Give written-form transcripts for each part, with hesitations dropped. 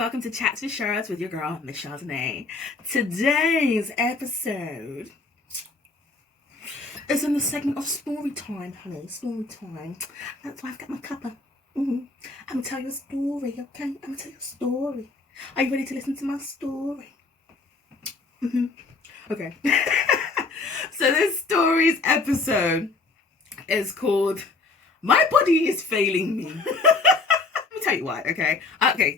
welcome to Chats with Chards with your girl, Miss Chardonnay. Today's episode is in the segment of story time, honey. Story time. That's why I've got my cuppa. I'm gonna tell you a story, okay? I'm gonna tell you a story. Are you ready to listen to my story? Okay. So this story's episode is called My Body is Failing Me. Tell you why, okay?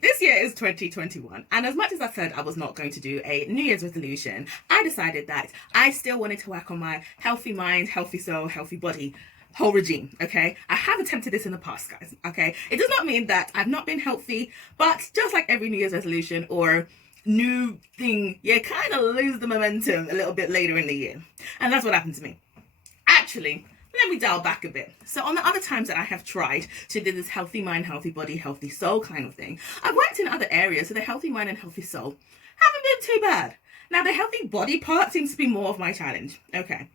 This year is 2021, and as much as I said I was not going to do a New Year's resolution, I decided that I still wanted to work on my healthy mind, healthy soul, healthy body, whole regime, okay? I have attempted this in the past, guys, okay? It does not mean that I've not been healthy, but just like every New Year's resolution or new thing, you kind of lose the momentum a little bit later in the year, and that's what happened to me. Actually, let me dial back a bit. So on the other times that I have tried to do this healthy mind, healthy body, healthy soul kind of thing, I've worked in other areas, so the healthy mind and healthy soul haven't been too bad. Now the healthy body part seems to be more of my challenge. Okay,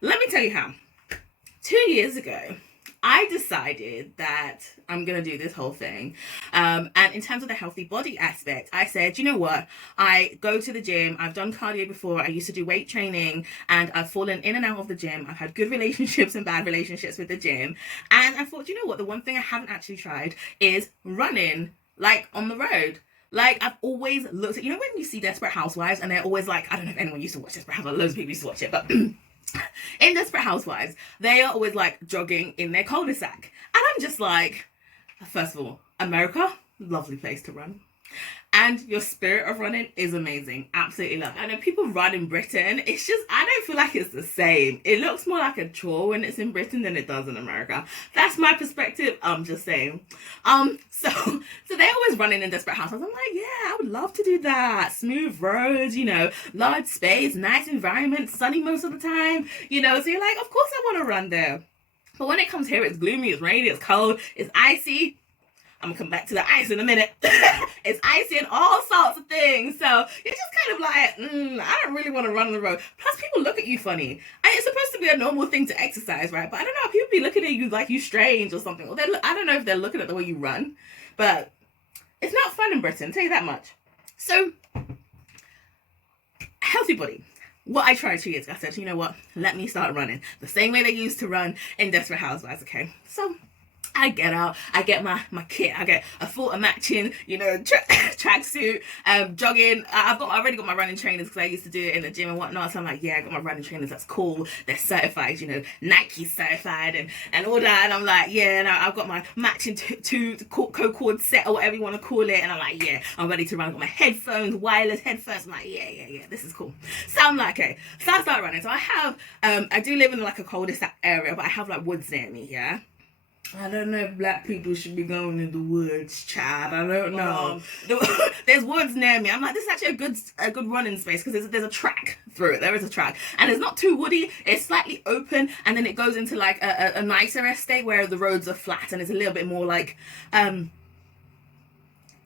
let me tell you how. 2 years ago, I decided that I'm going to do this whole thing. And in terms of the healthy body aspect, I said, you know what? I go to the gym. I've done cardio before. I used to do weight training and I've fallen in and out of the gym. I've had good relationships and bad relationships with the gym. And I thought, you know what? The one thing I haven't actually tried is running like on the road. Like, I've always looked at, you know, when you see Desperate Housewives and they're always like, I don't know if anyone used to watch Desperate Housewives. Loads of people used to watch it, but in Desperate Housewives, they are always like jogging in their cul-de-sac. And I'm just like, first of all, America, lovely place to run. And your spirit of running is amazing. Absolutely love it. I know people run in Britain. It's just, I don't feel like it's the same. It looks more like a chore when it's in Britain than it does in America. That's my perspective. I'm just saying. So they're always running in Desperate Housewives. I'm like, yeah, I would love to do that. Smooth roads, you know, large space, nice environment, sunny most of the time, you know. So you're like, of course I want to run there. But when it comes here, it's gloomy, it's rainy, it's cold, it's icy. I'm gonna come back to the ice in a minute. It's icy and all sorts of things. So you're just kind of like, I don't really want to run on the road. Plus, people look at you funny. And it's supposed to be a normal thing to exercise, right? But I don't know, people be looking at you like you strange or something. Or I don't know if they're looking at the way you run. But it's not fun in Britain, I'll tell you that much. So, healthy body. What I tried 2 years ago, I said, you know what? Let me start running. The same way they used to run in Desperate Housewives, okay? So I get out, I get my kit, I get a matching, you know, tracksuit, jogging. I've already got my running trainers because I used to do it in the gym and whatnot. So I'm like, yeah, I got my running trainers. That's cool. They're certified, you know, Nike certified and all that. And I'm like, yeah, and I've got my matching co-cord set or whatever you want to call it. And I'm like, yeah, I'm ready to run. I've got my headphones, wireless headphones. I'm like, yeah, this is cool. So I'm like, okay. So I start running. So I have, I do live in like a cul-de-sac area, but I have like woods near me, yeah. I don't know if black people should be going in the woods, child. I don't know. There's woods near me. I'm like, this is actually a good running space because there's a track through it. There is a track. And it's not too woody. It's slightly open. And then it goes into like a nicer estate where the roads are flat and it's a little bit more like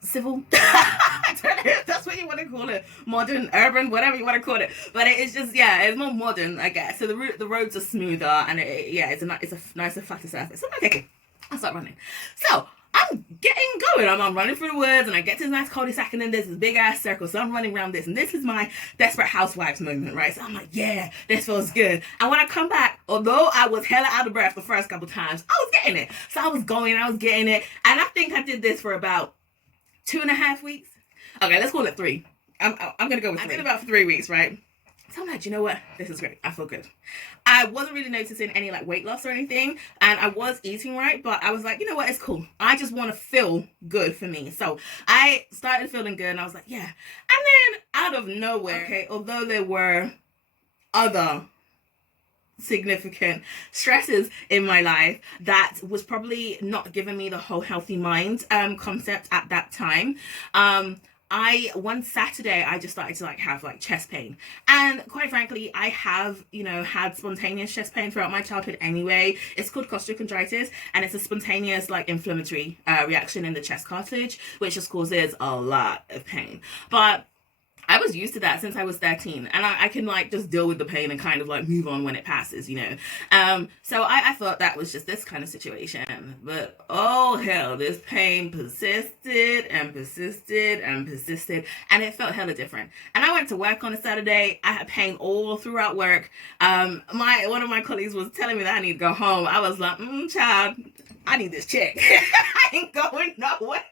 civil. I don't know if that's what you want to call it. Modern, urban, whatever you want to call it. But it's just, yeah, it's more modern, I guess. So the roads are smoother and it's a nicer, flatter surface. So I'm like, okay, I'll start running. So I'm getting going. I'm running through the woods and I get to this nice cul-de-sac and then there's this big ass circle. So I'm running around this and this is my Desperate Housewives moment, right? So I'm like, yeah, this feels good. And when I come back, although I was hella out of breath the first couple times, I was getting it. So I was getting it. And I think I did this for about 2.5 weeks. Okay, let's call it 3. I'm gonna go with 3. I did about 3 weeks, right? So I'm like, you know what? This is great. I feel good. I wasn't really noticing any like weight loss or anything, and I was eating right, but I was like, you know what? It's cool. I just want to feel good for me. So I started feeling good, and I was like, yeah. And then out of nowhere, okay, although there were other significant stresses in my life that was probably not giving me the whole healthy mind concept at that time. One Saturday I just started to like have like chest pain, and quite frankly I have, you know, had spontaneous chest pain throughout my childhood anyway. It's called costochondritis and it's a spontaneous like inflammatory reaction in the chest cartilage which just causes a lot of pain. But I was used to that since I was 13, and I can like just deal with the pain and kind of like move on when it passes, you know. So I thought that was just this kind of situation, but oh hell, this pain persisted and persisted and persisted, and it felt hella different. And I went to work on a Saturday. I had pain all throughout work. One of my colleagues was telling me that I need to go home. I was like, child, I need this check. I ain't going nowhere.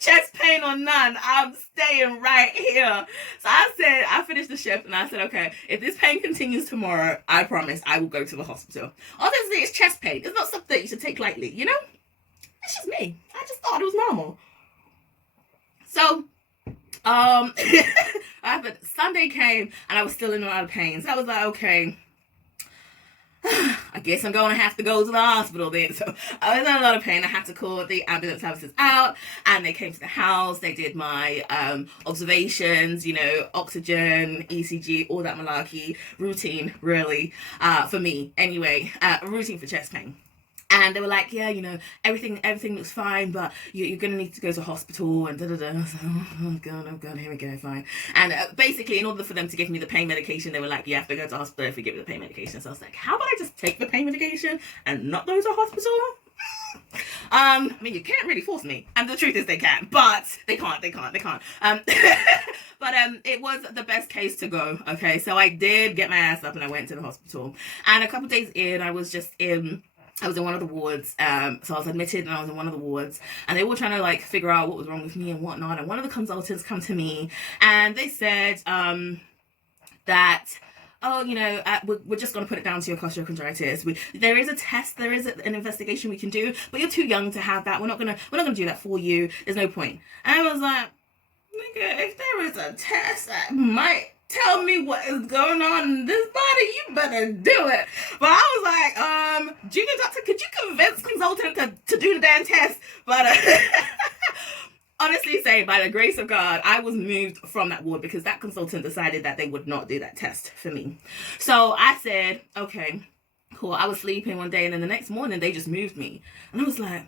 Chest pain or none, I'm staying right here. So I finished the shift and I said, okay, if this pain continues tomorrow, I promise I will go to the hospital. Obviously, it's chest pain. It's not something you should take lightly, you know? It's just me. I just thought it was normal. So, Sunday came and I was still in a lot of pain. So I was like, okay, I guess I'm going to have to go to the hospital then. So I was in a lot of pain. I had to call the ambulance services out, and they came to the house. They did my observations, you know, oxygen, ECG, all that malarkey, routine, really, for me anyway, routine for chest pain. And they were like, yeah, you know, everything looks fine, but you're going to need to go to hospital and da-da-da. So, oh God, here we go, fine. And basically, in order for them to give me the pain medication, they were like, you have to go to hospital if you give me the pain medication. So I was like, how about I just take the pain medication and not go to hospital? I mean, you can't really force me. And the truth is they can, but they can't. But it was the best case to go, okay? So I did get my ass up and I went to the hospital. And a couple of days in, I was in one of the wards, so I was admitted and I was in one of the wards, and they were trying to like figure out what was wrong with me and whatnot, and one of the consultants come to me and they said that, oh, you know, we're just going to put it down to your costochondritis. There is a test, there is an investigation we can do, but you're too young to have that. We're not gonna do that for you. There's no point. And I was like, nigga, if there is a test that might tell me what is going on in this body, you better do it. But I was like, junior doctor, could you convince consultant to do the damn test? But honestly saying, by the grace of God, I was moved from that ward because that consultant decided that they would not do that test for me. So I said, okay, cool. I was sleeping one day and then the next morning they just moved me. And I was like,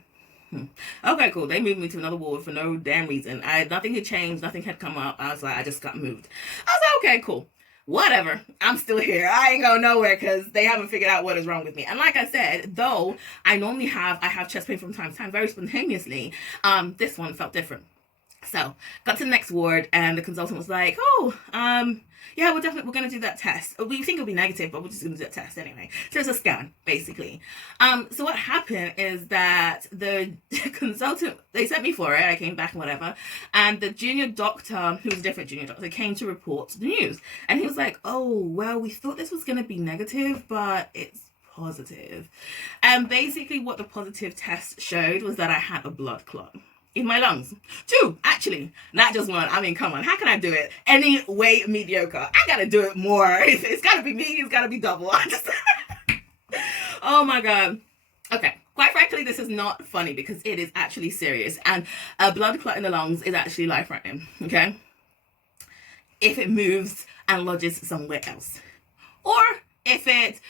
okay, cool. They moved me to another ward for no damn reason. Nothing had changed. Nothing had come up. I was like, I just got moved. I was like, okay, cool. Whatever. I'm still here. I ain't going nowhere because they haven't figured out what is wrong with me. And like I said, though I have chest pain from time to time, very spontaneously, this one felt different. So got to the next ward and the consultant was like, oh, yeah, we're going to do that test. We think it'll be negative, but we're just going to do that test anyway. So it's a scan, basically. So what happened is that the consultant, they sent me for it. I came back and whatever. And the junior doctor, who was a different junior doctor, came to report the news. And he was like, oh, well, we thought this was going to be negative, but it's positive. And basically what the positive test showed was that I had a blood clot in my lungs. 2, actually, not just 1. I mean, come on, how can I do it any way mediocre? I gotta do it more. It's gotta be me. It's gotta be double. Oh my God. Okay, quite frankly, this is not funny because it is actually serious, and a blood clot in the lungs is actually life-threatening. Okay, if it moves and lodges somewhere else, or if it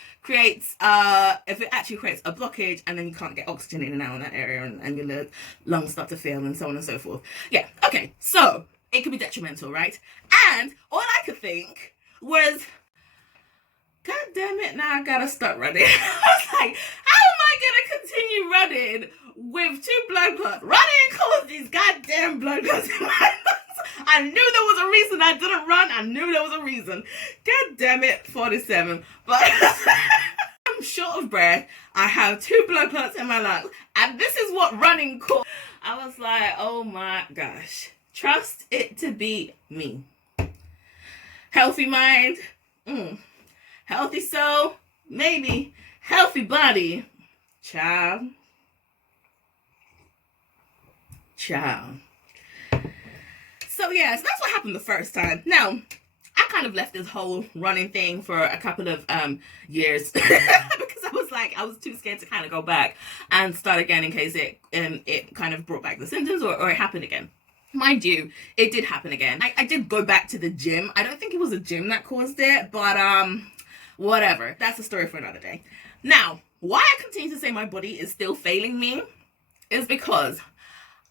actually creates a blockage and then you can't get oxygen in and out in that area and your lungs start to fail and so on and so forth. Yeah, okay, so it could be detrimental, right? And all I could think was, God damn it, now I gotta start running. I was like, how am I gonna continue running with 2 blood clots? Running caused these goddamn blood clots in my lungs. I knew there was a reason I didn't run. I knew there was a reason. God damn it, 47. But I'm short of breath. I have 2 blood clots in my lungs. And this is what running caused. I was like, oh my gosh. Trust it to be me. Healthy mind. Healthy soul. Maybe. Healthy body. Child. So yeah, so that's what happened the first time. Now, I kind of left this whole running thing for a couple of years because I was too scared to kind of go back and start again in case it kind of brought back the symptoms or it happened again. Mind you, it did happen again. I did go back to the gym. I don't think it was a gym that caused it, but whatever. That's a story for another day. Now, why I continue to say my body is still failing me is because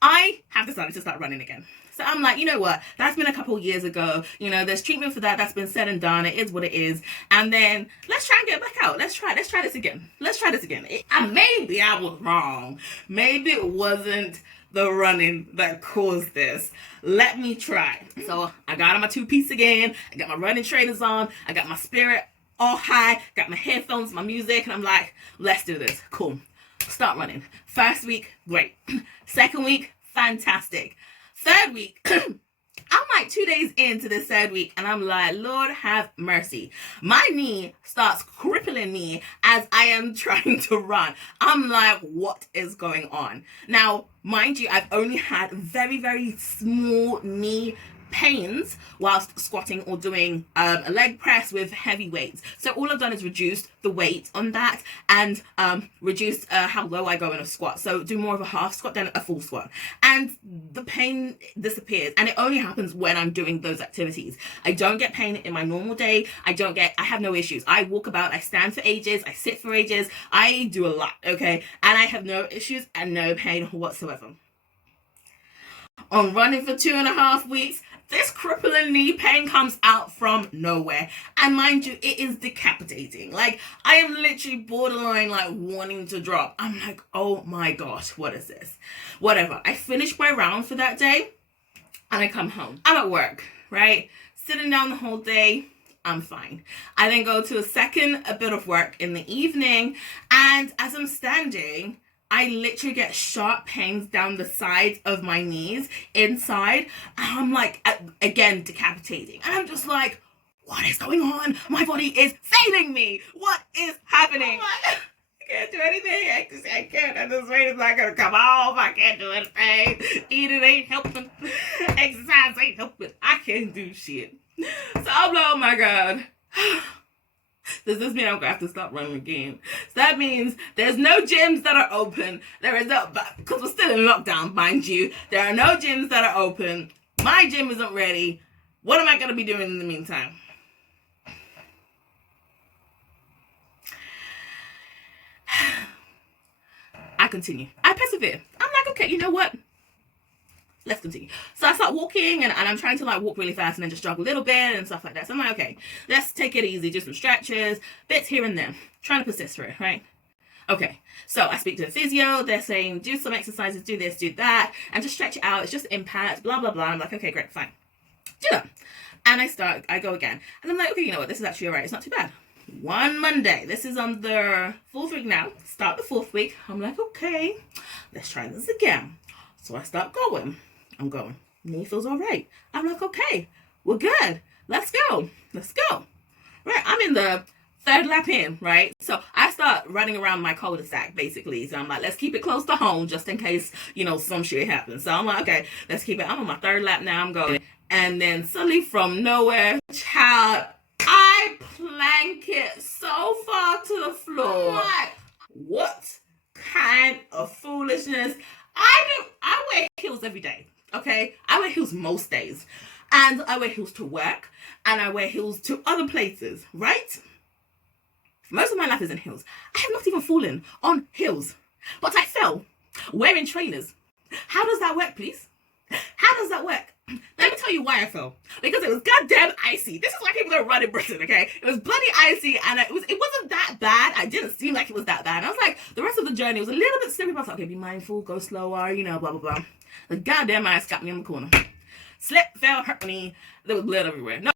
I have decided to start running again. So I'm like, you know what? That's been a couple years ago. You know, there's treatment for that. That's been said and done. It is what it is. And then let's try and get back out. Let's try this again. Maybe I was wrong. Maybe it wasn't the running that caused this. Let me try. So I got on my two-piece again. I got my running trainers on. I got my spirit all high. Got my headphones, my music. And I'm like, let's do this. Cool. Start running. First week, great. Second week, fantastic. Third week, I'm like 2 days into this third week and I'm like, Lord have mercy. My knee starts crippling me as I am trying to run. I'm like, what is going on? Now, mind you, I've only had very, very small knee pains whilst squatting or doing a leg press with heavy weights. So all I've done is reduce the weight on that and reduce how low I go in a squat. So do more of a half squat than a full squat. And the pain disappears. And it only happens when I'm doing those activities. I don't get pain in my normal day. I have no issues. I walk about, I stand for ages, I sit for ages. I do a lot, okay? And I have no issues and no pain whatsoever. On running for 2.5 weeks, this crippling knee pain comes out from nowhere. And mind you, it is decapitating. Like, I am literally borderline, like, wanting to drop. I'm like, oh my gosh, what is this? Whatever. I finish my round for that day, and I come home. I'm at work, right? Sitting down the whole day. I'm fine. I then go to a bit of work in the evening, and as I'm standing, I literally get sharp pains down the sides of my knees, inside. And I'm like, again, decapitating. And I'm just like, what is going on? My body is failing me. What is happening? I can't do anything. I can't. And this weight is not going to come off. I can't do anything. Eating ain't helping. Exercise ain't helping. I can't do shit. So I'm like, oh my God. Does this mean I'm going to have to stop running again? So that means there's no gyms that are open. There is no, because we're still in lockdown, mind you. There are no gyms that are open. My gym isn't ready. What am I going to be doing in the meantime? I continue. I persevere. I'm like, okay, you know what? Let's continue. So I start walking and I'm trying to like walk really fast and then just jog a little bit and stuff like that. So I'm like, okay, let's take it easy. Do some stretches, bits here and there. Trying to persist through it, right? Okay. So I speak to the physio. They're saying, do some exercises, do this, do that, and just stretch it out. It's just impact, blah, blah, blah. I'm like, okay, great, fine. Do that. And I go again. And I'm like, okay, you know what? This is actually all right. It's not too bad. One Monday. This is on the 4th week now. Start the 4th week. I'm like, okay, let's try this again. So I start going. I'm going. Knee feels all right. I'm like, okay, we're good. Let's go. Right, I'm in the 3rd lap in, right? So I start running around my cul-de-sac, basically. So I'm like, let's keep it close to home just in case, some shit happens. So I'm like, okay, let's keep it. I'm on my 3rd lap now. I'm going. And then suddenly from nowhere, child, I plank it so far to the floor. Like, what kind of foolishness? I wear heels every day. Okay, I wear heels most days, and I wear heels to work, and I wear heels to other places, right? Most of my life is in heels. I have not even fallen on heels, but I fell wearing trainers. How does that work, please? How does that work? Let me tell you why I fell. Because it was goddamn icy. This is why people don't run in Britain, okay? It was bloody icy, and it wasn't that bad. I didn't seem like it was that bad. I was like, the rest of the journey was a little bit slippery, but I was like, okay, be mindful, go slower, blah, blah, blah. The goddamn ice got me in the corner. Slip, fell, hurt me. There was blood everywhere. No.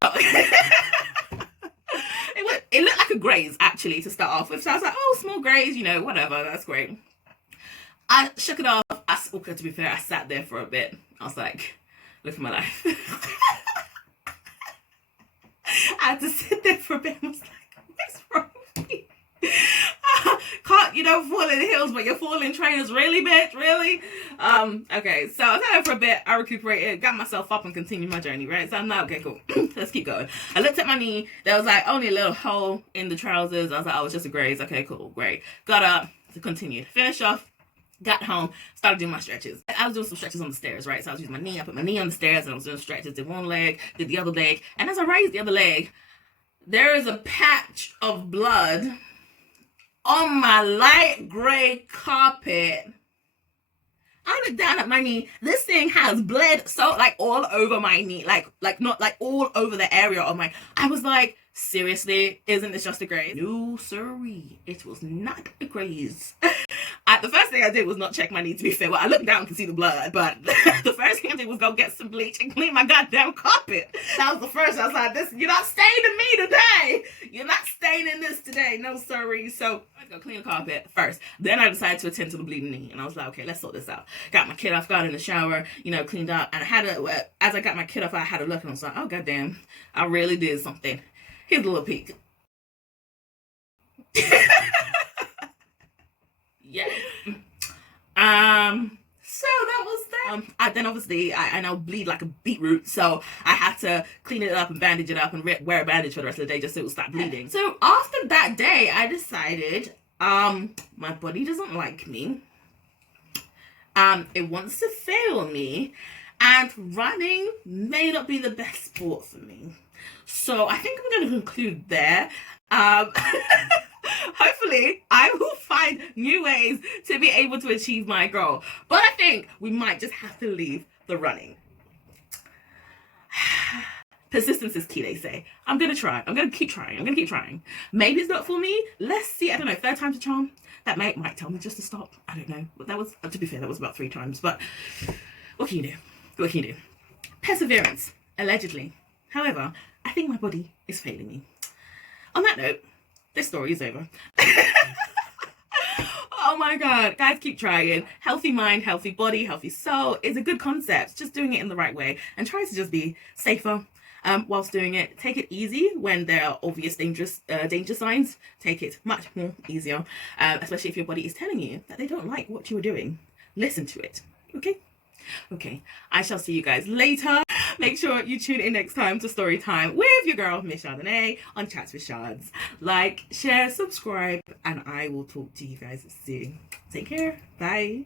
It looked like a graze, actually, to start off with. So I was like, oh, small graze, whatever. That's great. I shook it off. Okay, to be fair, I sat there for a bit. I was like, look at my life. I had to sit there for a bit. I was like, what's wrong with me? Can't, fall in heels, but you're falling trainers. Really, bitch? Really? Okay, so I sat there for a bit. I recuperated, got myself up and continued my journey, right? So I'm like, okay, cool. Let's keep going. I looked at my knee. There was like only a little hole in the trousers. I was like, oh, it's just a graze. Okay, cool, great. Got up to continue. Finish off. Got home, started doing my stretches. I was doing some stretches on the stairs, right? So I was using my knee. I put my knee on the stairs and I was doing stretches. Did one leg, did the other leg. And as I raised the other leg, there is a patch of blood on my light gray carpet. I look down at my knee. This thing has bled so like all over my knee, like not like all over the area of my. I was like, seriously, isn't this just a graze? No, sirree, it was not a graze. The first thing I did was not check my knee, to be fair. Well, I looked down to see the blood, but the first thing I did was go get some bleach and clean my goddamn carpet. That was the first. I was like, "This, you're not staining me today. You're not staining this today, no sirree." So I go clean the carpet first. Then I decided to attend to the bleeding knee, and I was like, "Okay, let's sort this out." Got my kid off, got in the shower, cleaned up, and as I got my kid off, I had a look, and I was like, "Oh goddamn, I really did something." Here's a little peek. Yeah. So that was that. Then obviously I now bleed like a beetroot, so I had to clean it up and bandage it up and wear a bandage for the rest of the day just so it would stop bleeding. So after that day, I decided my body doesn't like me. It wants to fail me, and running may not be the best sport for me. So I think I'm going to conclude there. Hopefully, I will find new ways to be able to achieve my goal. But I think we might just have to leave the running. Persistence is key, they say. I'm going to try. I'm going to keep trying. Maybe it's not for me. Let's see. I don't know. Third time's a charm. That might tell me just to stop. I don't know. But that was, to be fair, that was about 3 times. But what can you do? Perseverance, allegedly. However, I think my body is failing me. On that note, this story is over. Oh my god, guys, keep trying. Healthy mind, healthy body, healthy soul is a good concept. Just doing it in the right way and trying to just be safer whilst doing it. Take it easy when there are obvious danger signs. Take it much more easier, especially if your body is telling you that they don't like what you are doing. Listen to it, okay? I shall see you guys later. Make sure you tune in next time to Story Time with your girl, Miss Chardonnay, on Chats with Shards. Like, share, subscribe, and I will talk to you guys soon. Take care. Bye.